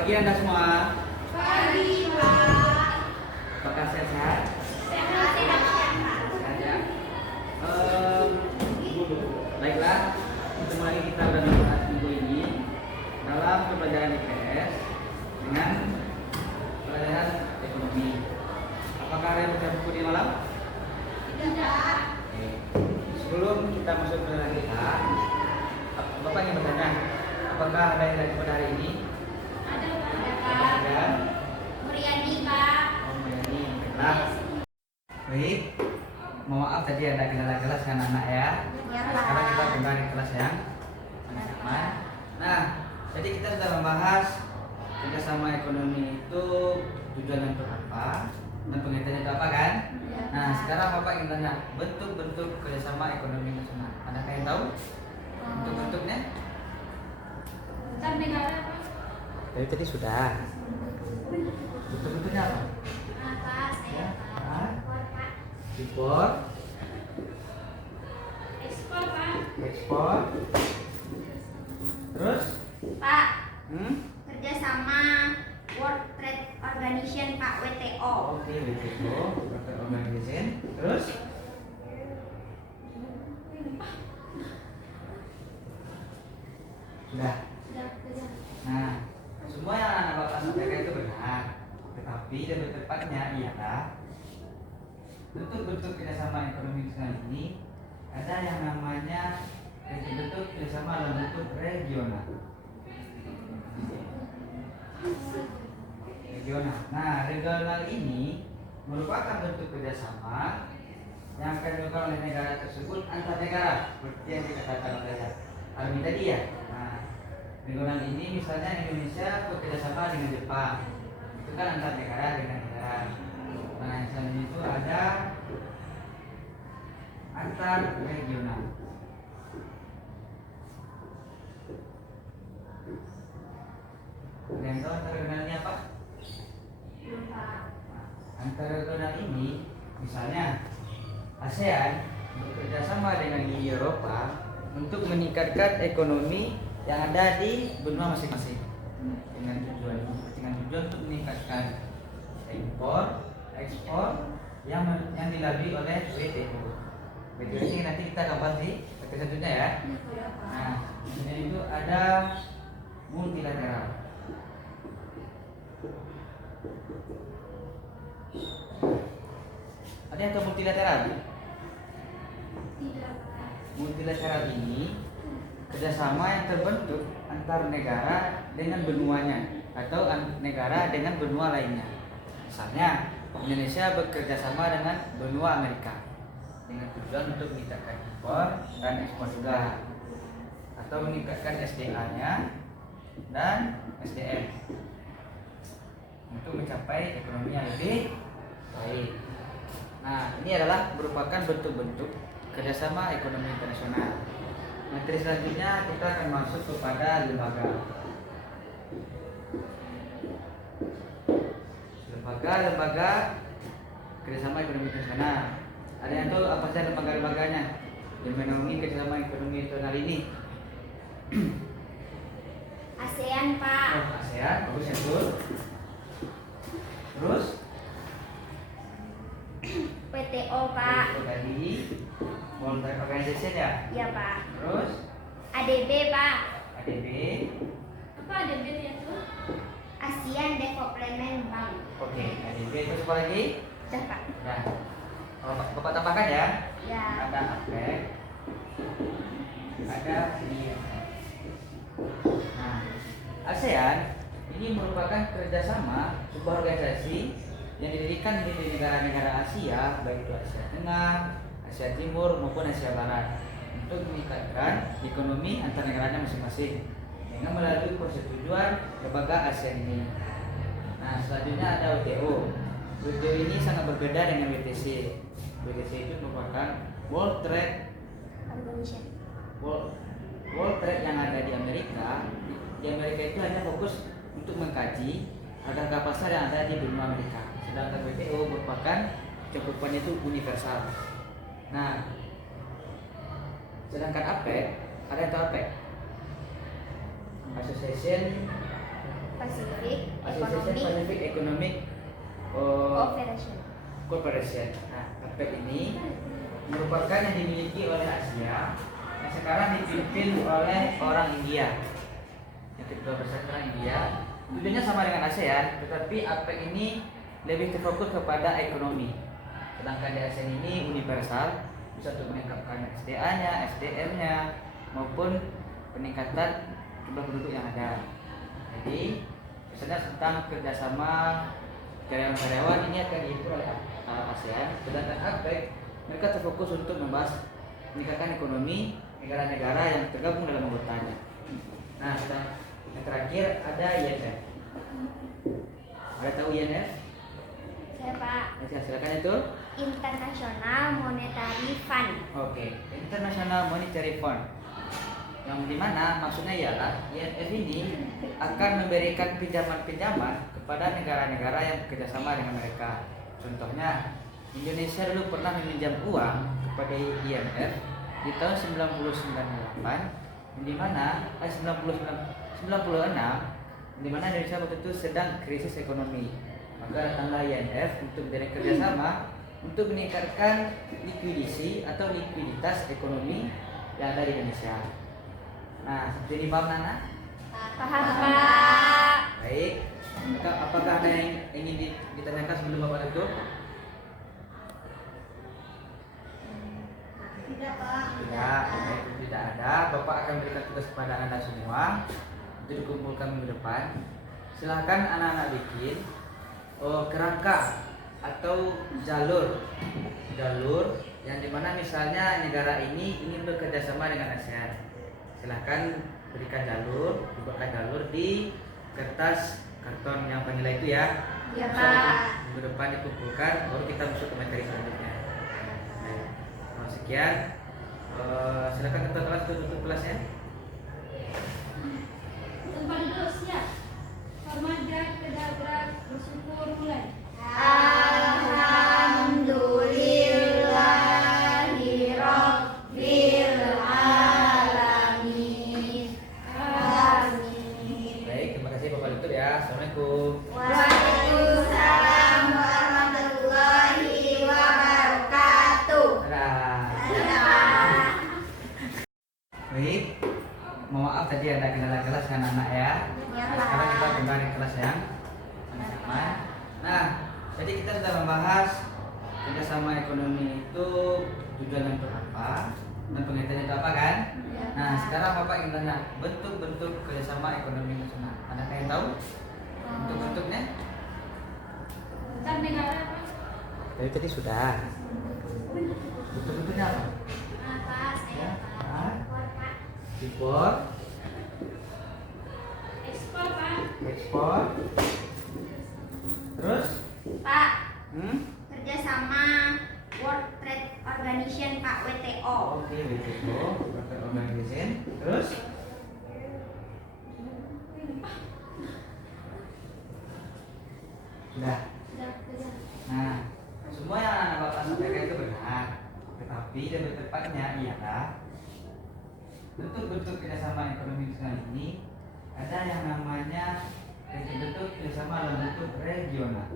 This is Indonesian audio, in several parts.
Pagi Anda semua. Pagi, Pak. Apakah sehat-sehat? Sehat-sehat, Pak. Sehat ya. Baiklah, ketemu lagi kita udah membahas minggu ini dalam pembelajaran IPS dengan pelajaran ekonomi. Apakah ada yang baca buku di malam? Tidak. Oke. Sebelum kita masuk ke pelajaran kita, Bapak ingin bertanya, apakah ada yang dari pada hari ini? Ada, Pak. Ada. Muriani, Pak. Oh, ini baiklah. Baik. Mohon maaf tadi ada kendala kelas kan anak ya. Ya, Pak. Sekarang kita kembali ke kelas yang sama. Nah, jadi kita sudah membahas kerjasama ekonomi itu tujuannya untuk apa dan pengertiannya itu apa kan? Ya, Nah, Pak. sekarang Bapak ingin tanya bentuk-bentuk kerjasama ekonomi nasional. Adakah yang tahu bentuk-bentuknya? Antar negara, Pak. Tadi sudah. Bentuk-bentuknya apa? Apa? Saya, Hah? Pak. Impor, Ekspor, Pak. ekspor, terus, Pak, hmm? kerjasama World Trade Organization, Pak, WTO. Oke, begitu. World Organization. Terus, sudah. Sudah. Nah, semua yang anak bapak sampaikan itu benar. Tetapi lebih tepatnya ialah bentuk-bentuk kerjasama ekonomi nasional ini ada yang namanya bentuk kerjasama dalam bentuk regional. Regional. Nah, regional ini merupakan bentuk kerjasama yang akan dilakukan oleh negara tersebut antar negara, seperti yang dikatakan oleh Armi tadi ya. Nah, regional ini misalnya Indonesia bekerjasama dengan Jepang, itu kan antar negara dengan negara. Nah, yang selanjutnya itu ada antar regional. Ada yang tahu antar regionalnya apa? Antara regional ini, misalnya ASEAN bekerjasama dengan Uni Eropa untuk meningkatkan ekonomi yang ada di benua masing-masing dengan tujuan untuk meningkatkan impor, ekspor yang dilalui oleh WTO. WTO ini nanti kita akan bahas di selanjutnya ya. Nah, di sini itu ada multilateral. Ada yang ke multilateral? Tidak, Pak. Multilateral ini kerjasama yang terbentuk antar negara dengan benuanya atau negara dengan benua lainnya. Misalnya Indonesia bekerja sama dengan benua Amerika dengan tujuan untuk meningkatkan impor dan ekspor juga, atau meningkatkan SDA-nya dan SDM untuk mencapai ekonomi yang lebih baik. Nah, ini adalah merupakan bentuk-bentuk kerjasama ekonomi internasional. Materi selanjutnya kita akan masuk kepada lembaga. Lembaga kerjasama ekonomi internasional. Ada yang tahu apa saja lembaga-lembaganya yang menaungi kerjasama ekonomi internasional ini? ASEAN, Pak. Oh, ASEAN, bagus ya betul. Terus WTO, Pak. itu tadi World Trade Organization ya. Ya, Pak. Terus ADB, Pak. ADB. Apa ADB itu? ASEAN Development Bank. Oke, ADB. Terus apa lagi? Sudah, Pak. Nah, Bapak tambahkan ya. Ya. Ada APEC, ada IMF. Nah, ASEAN ini merupakan kerjasama sebuah organisasi yang didirikan di negara-negara Asia, baik itu Asia Tengah, Asia Timur maupun Asia Barat, untuk meningkatkan ekonomi antar negaranya masing-masing dengan melalui persetujuan lembaga ASEAN ini. Nah, selanjutnya ada WTO. WTO ini sangat berbeda dengan WTC. WTC itu merupakan World Trade yang ada di Amerika. Di Amerika itu hanya fokus untuk mengkaji harga pasar yang ada di benua Amerika. Sedangkan WTO merupakan cakupannya itu universal. Nah, sedangkan APEC, ada yang tahu APEC? Association Pacific Association Economic Pacific Economic Cooperation. Corporation. Nah, APEC ini merupakan yang dimiliki oleh Asia yang sekarang dipimpin oleh orang India. Yang kedua besar orang India. Tujuannya sama dengan ASEAN, tetapi APEC ini lebih terfokus kepada ekonomi. Sedangkan di ASEAN ini universal, bisa untuk meningkatkan SDA-nya, SDM-nya, maupun peningkatan jumlah penduduk yang ada. Jadi, misalnya tentang kerjasama karyawan-karyawan ini akan dihitung oleh ASEAN, sedangkan APEC mereka terfokus untuk membahas meningkatkan ekonomi negara-negara yang tergabung dalam anggotanya. Nah, yang terakhir ada IMF. Ada tahu IMF? Saya Pak. Ya, silakan itu. International Monetary Fund. Oke, International Monetary Fund. Yang dimana maksudnya ialah IMF ini akan memberikan pinjaman-pinjaman kepada negara-negara yang bekerjasama dengan mereka. Contohnya, Indonesia dulu pernah meminjam uang kepada IMF di tahun 1998, di mana 1996, di mana Indonesia waktu itu sedang krisis ekonomi. Maka datanglah IMF untuk menjadi kerjasama untuk meningkatkan likuidisi atau likuiditas ekonomi yang ada di Indonesia. Nah, seperti ini paham Nana? Paham Pak. Baik. Apakah ada yang ingin ditanyakan sebelum Bapak tutup? Tidak Pak. Tidak, baik, tidak ada. Bapak akan berikan tugas kepada Anda semua untuk dikumpulkan minggu depan. Silahkan anak-anak bikin kerangka atau jalur yang dimana misalnya negara ini ingin bekerja sama dengan ASEAN. Silahkan berikan jalur, buatkan jalur di kertas karton yang penilai itu ya. Ya Pak. Minggu depan dikumpulkan, baru kita masuk ke materi selanjutnya. Baik. Sekian. Silakan ketua kelas tutup kelasnya. Tempat duduk siap. Hormat gerak, tegak gerak, bersyukur mulai. Alhamdulillahi Rabbil Alamin. Amin. Baik, terima kasih Bapak tutup ya. Assalamualaikum. Waalaikumsalam warahmatullahi wabarakatuh. Dadah. Dadah. Baik. Mohon maaf tadi ada kendala kelas kan anak ya. Ya, Nah, sekarang Pak. kita kembali ke kelas yang sama. Nah, jadi kita sudah membahas kerjasama ekonomi itu tujuannya untuk apa dan pengertiannya itu apa kan? Ya, Nah, Pak. sekarang Bapak ingin tanya bentuk-bentuk kerjasama ekonomi nasional. Ada yang tahu bentuk-bentuknya? Antar negara Pak. Tadi sudah. Bentuk-bentuknya apa? Apa saya Pak? Pak. Impor, Ekspor Pak. ekspor, terus, Pak, hmm? kerjasama World Trade Organization Pak, WTO. Oke, begitu. World Organization, terus, sudah. Sudah. Nah, semua yang anak bapak sampaikan itu benar, tetapi lebih tepatnya ialah bentuk-bentuk kerjasama ekonomi nasional ini ada yang namanya bentuk kerjasama dalam bentuk regional.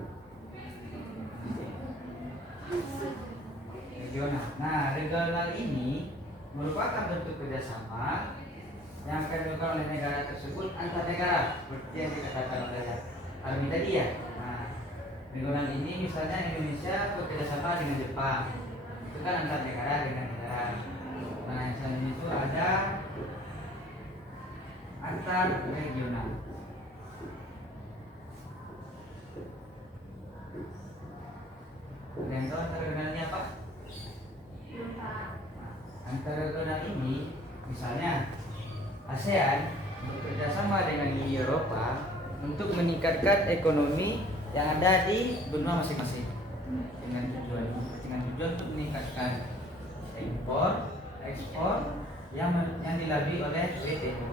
Regional. Nah, regional ini merupakan bentuk kerjasama yang akan dilakukan oleh negara tersebut antar negara, seperti yang dikatakan oleh Almi tadi ya. Nah, regional ini misalnya Indonesia bekerjasama dengan Jepang, itu kan antar negara dengan negara. Nah, yang selanjutnya itu ada antar regional. Ada yang tahu antar regionalnya apa? Antar regional ini misalnya ASEAN bekerja sama dengan Uni Eropa untuk meningkatkan ekonomi yang ada di benua masing-masing dengan tujuan untuk meningkatkan impor, ekspor yang dilalui oleh WTO.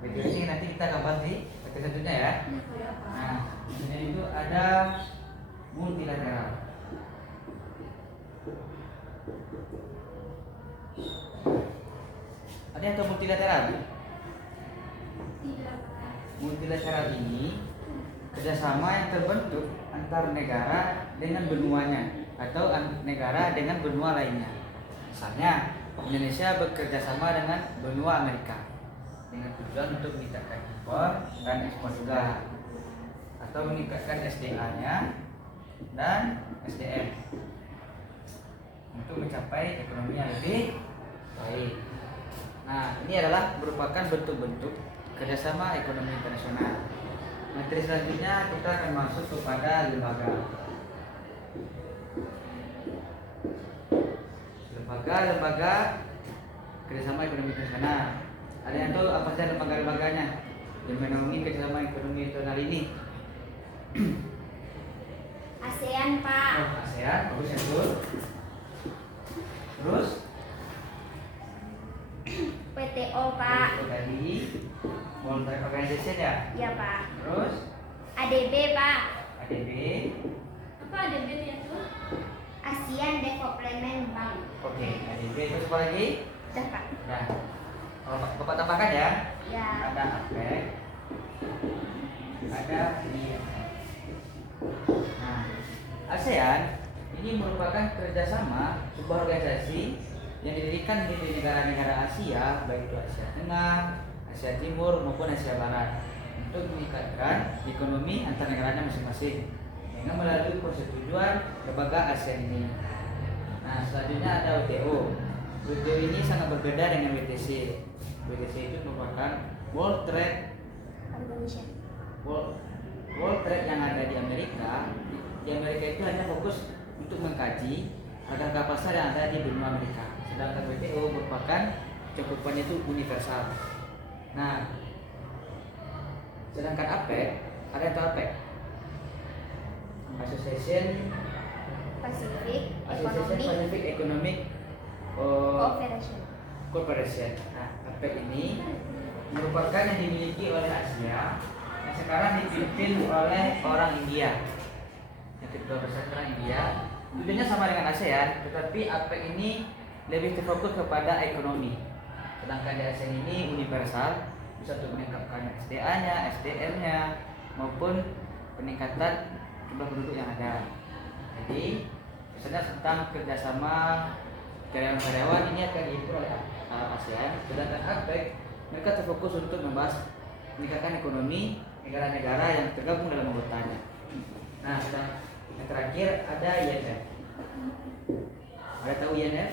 WTO ini nanti kita akan bahas di materi selanjutnya ya. Nah, kemudian itu ada multilateral. Ada yang ke multilateral? Tidak Pak. multilateral ini kerjasama yang terbentuk antar negara dengan benuanya atau negara dengan benua lainnya. Misalnya, Indonesia bekerja sama dengan benua Amerika dengan tujuan untuk meningkatkan impor dan ekspor juga, atau meningkatkan SDA-nya dan SDM untuk mencapai ekonomi yang lebih baik. Nah, ini adalah merupakan bentuk-bentuk kerjasama ekonomi internasional. Materi selanjutnya kita akan masuk kepada lembaga kerjasama ekonomi internasional. Ada yang tahu apa saja lembaga-lembaganya yang menaungi kerjasama ekonomi internasional ini? ASEAN, Pak. Oh, ASEAN, bagus ya tuh. Terus WTO, Pak. tadi World Trade Organization ya. Ya, Pak. Terus ADB, Pak. ADB. Apa ada bedanya tuh? ASEAN Development Bank. Oke, ADB. Terus apa lagi? Udah, Pak. Nah, kalau Bapak tambahkan ya. Ya. Ada APEC, ada IMF. Nah, ASEAN ini merupakan kerjasama sebuah organisasi yang didirikan di negara-negara Asia, baik itu Asia Tengah, Asia Timur maupun Asia Barat, untuk meningkatkan ekonomi antar negaranya masing-masing dengan melalui persetujuan lembaga ASEAN ini. Nah, selanjutnya ada WTO. WTO ini sangat berbeda dengan WTC. WTC itu merupakan World Trade yang ada di Amerika. Di Amerika itu hanya fokus untuk mengkaji harga pasar yang ada di benua Amerika. Sedangkan WTO merupakan cakupannya itu universal. Nah, sedangkan APEC, ada yang tahu APEC? Association Pacific Economic Cooperation. Nah, APEC ini merupakan yang dimiliki oleh Asia yang sekarang dipimpin oleh orang India. Yang kedua besar orang India. Tujuannya sama dengan ASEAN, tetapi APEC ini lebih terfokus kepada ekonomi. Sedangkan di ASEAN ini universal, bisa untuk meningkatkan SDA-nya, SDM-nya, maupun peningkatan jumlah penduduk yang ada. Jadi, misalnya tentang kerjasama karyawan-karyawan ini akan diimpor oleh ASEAN. Sedangkan APEC, mereka terfokus untuk membahas meningkatkan ekonomi negara-negara yang tergabung dalam anggotanya. Nah, yang terakhir ada IMF. Ada tahu IMF?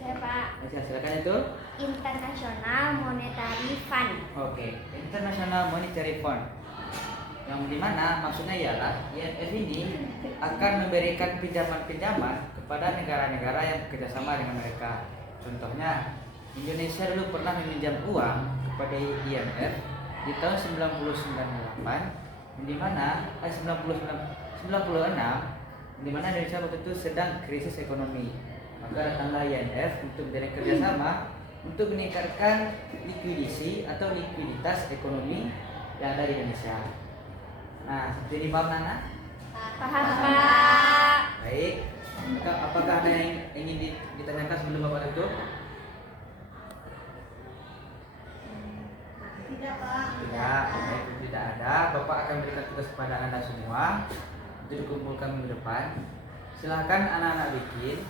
Saya, Pak. Silakan itu. International Monetary Fund. Oke, International Monetary Fund. Yang dimana maksudnya ialah IMF ini akan memberikan pinjaman-pinjaman kepada negara-negara yang bekerjasama dengan mereka. Contohnya, Indonesia dulu pernah meminjam uang kepada IMF di tahun 1998, di mana 96, di mana Indonesia waktu itu sedang krisis ekonomi. Maka datanglah IMF untuk menjalin kerjasama untuk meningkatkan likuidisi atau likuiditas ekonomi yang ada di Indonesia. Nah, seperti ini paham Nana? Paham, Pak. Baik. Apakah ada yang ingin ditanyakan sebelum Bapak tutup? Tidak, Pak. Tidak, baik, tidak ada. Bapak akan berikan tugas kepada Anda semua untuk dikumpulkan minggu depan. Silahkan anak-anak bikin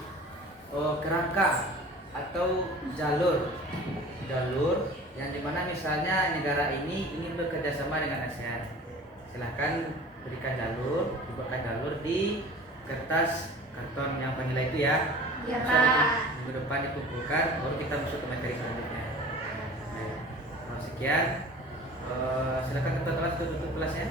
kerangka atau jalur yang dimana misalnya negara ini ingin bekerja sama dengan ASEAN. Silahkan berikan buatkan jalur di kertas karton yang penilai itu ya. Ya, Pak. Minggu depan dikumpulkan, baru kita masuk ke materi selanjutnya. Baik. Nah, sekian. Silakan teman-teman tutup kelasnya.